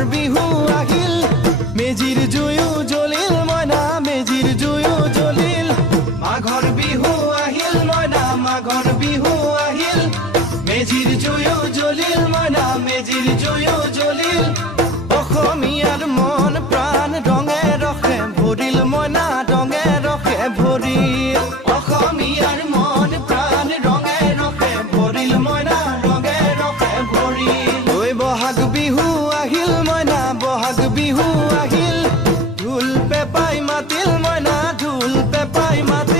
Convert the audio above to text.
মাঘৰ বিহু আহিল মেজিৰ জুয়ো জ্বলিল মইনা মেজিৰ জুয়ো জ্বলিল মাঘৰ বিহু আহিল মইনা মাঘৰ বিহু আহিল মেজিৰ জুয়ো জ্বলিল মইনা মেজিৰ জুয়ো জ্বলিল অসমীয়াৰ মন প্ৰাণ ৰঙে ৰখে ভৰিল মইনা ৰঙে ৰখে ভৰিল অসমীয়াৰ মন প্ৰাণ ৰঙে ৰখে ভৰিল মইনা ৰঙে ৰখে ভৰিল ঐ বহাগ বিহু আহিল মইনা বহাগ বিহু আহিল ঢোল পেপাই মাতিল মইনা ঢোল পেপাই মাতিল